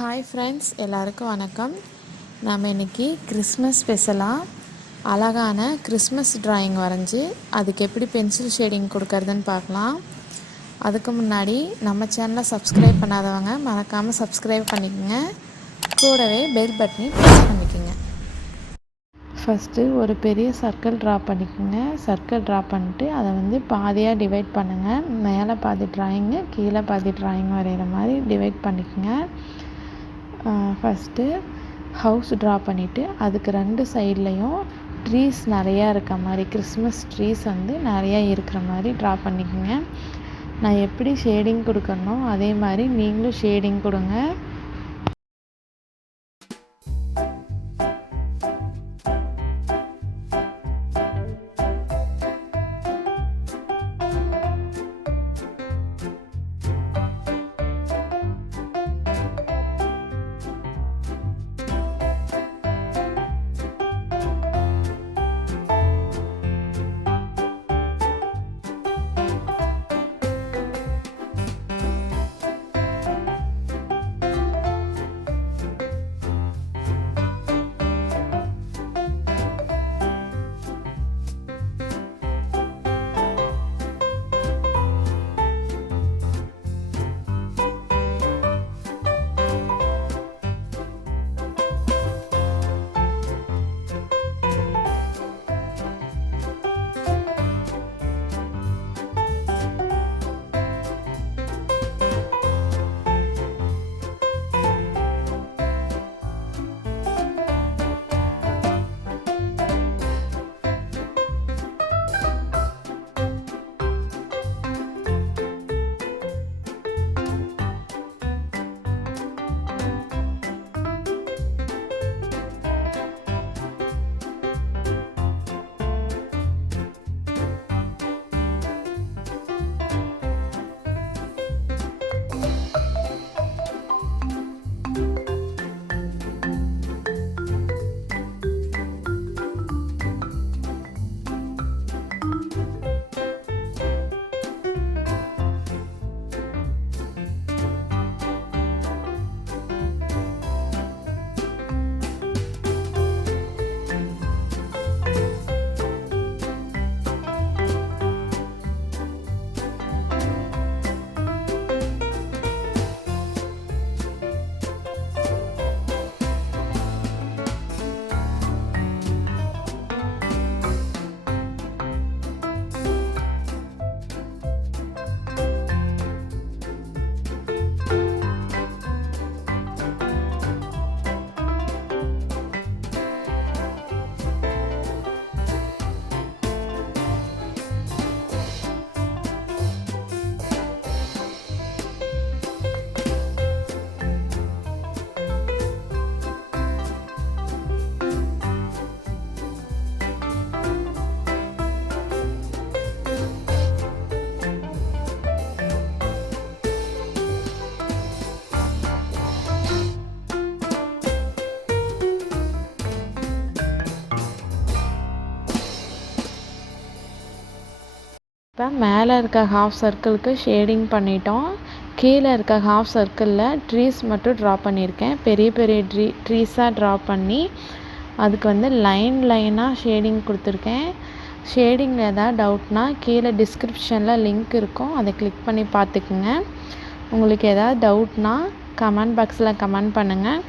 Hi friends, எல்லாருக்கும் வணக்கம். நாம் இன்றைக்கி கிறிஸ்மஸ் ஸ்பெஷலாக அழகான கிறிஸ்மஸ் ட்ராயிங் வரைஞ்சி அதுக்கு எப்படி பென்சில் ஷேடிங் கொடுக்கறதுன்னு பார்க்கலாம். அதுக்கு முன்னாடி நம்ம சேனலை சப்ஸ்கிரைப் பண்ணாதவங்க மறக்காமல் சப்ஸ்கிரைப் பண்ணிக்கோங்க. கூடவே பெல் பட்டனையும் ப்ரெஸ் பண்ணிக்கோங்க. ஃபஸ்ட்டு ஒரு பெரிய சர்க்கிள் ட்ரா பண்ணிக்கோங்க. சர்க்கிள் ட்ரா பண்ணிட்டு அதை பாதியாக டிவைட் பண்ணுங்கள். மேலே பாதி ட்ராயிங்கு, கீழே பாதி ட்ராயிங் வரைகிற மாதிரி டிவைட் பண்ணிக்கோங்க. ஃபஸ்ட்டு ஹவுஸ் ட்ரா பண்ணிவிட்டு அதுக்கு 2 சைட்லேயும் ட்ரீஸ் நிறையா இருக்க மாதிரி, கிறிஸ்மஸ் ட்ரீஸ் நிறையா இருக்கிற மாதிரி ட்ரா பண்ணிக்கோங்க. நான் எப்படி ஷேடிங் கொடுக்கறனோ அதே மாதிரி நீங்களும் ஷேடிங் கொடுங்க. இப்போ மேலே இருக்க ஹாஃப் சர்க்கிளுக்கு ஷேடிங் பண்ணிட்டோம். கீழே இருக்க ஹாஃப் சர்க்கிளில் ட்ரீஸ் மட்டும் ட்ரா பண்ணியிருக்கேன். பெரிய பெரிய ட்ரீஸாக ட்ரா பண்ணி அதுக்கு லைனாக ஷேடிங் கொடுத்துருக்கேன். ஷேடிங்கில் ஏதாவது டவுட்னா கீழே டிஸ்கிரிப்ஷனில் லிங்க் இருக்கும், அதை கிளிக் பண்ணி பார்த்துக்குங்க. உங்களுக்கு ஏதாவது டவுட்னா கமெண்ட் பாக்ஸில் கமெண்ட் பண்ணுங்கள்.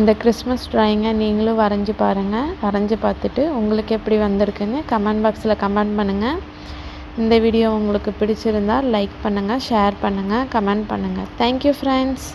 இந்த கிறிஸ்மஸ் ட்ராயிங்கை நீங்களும் வரைஞ்சி பாருங்கள். வரைஞ்சி பார்த்துட்டு உங்களுக்கு எப்படி வந்திருக்குன்னு கமெண்ட் பாக்ஸில் கமெண்ட் பண்ணுங்கள். இந்த வீடியோ உங்களுக்கு பிடிச்சிருந்தால் லைக் பண்ணுங்கள், ஷேர் பண்ணுங்கள், கமெண்ட் பண்ணுங்கள். Thank you friends.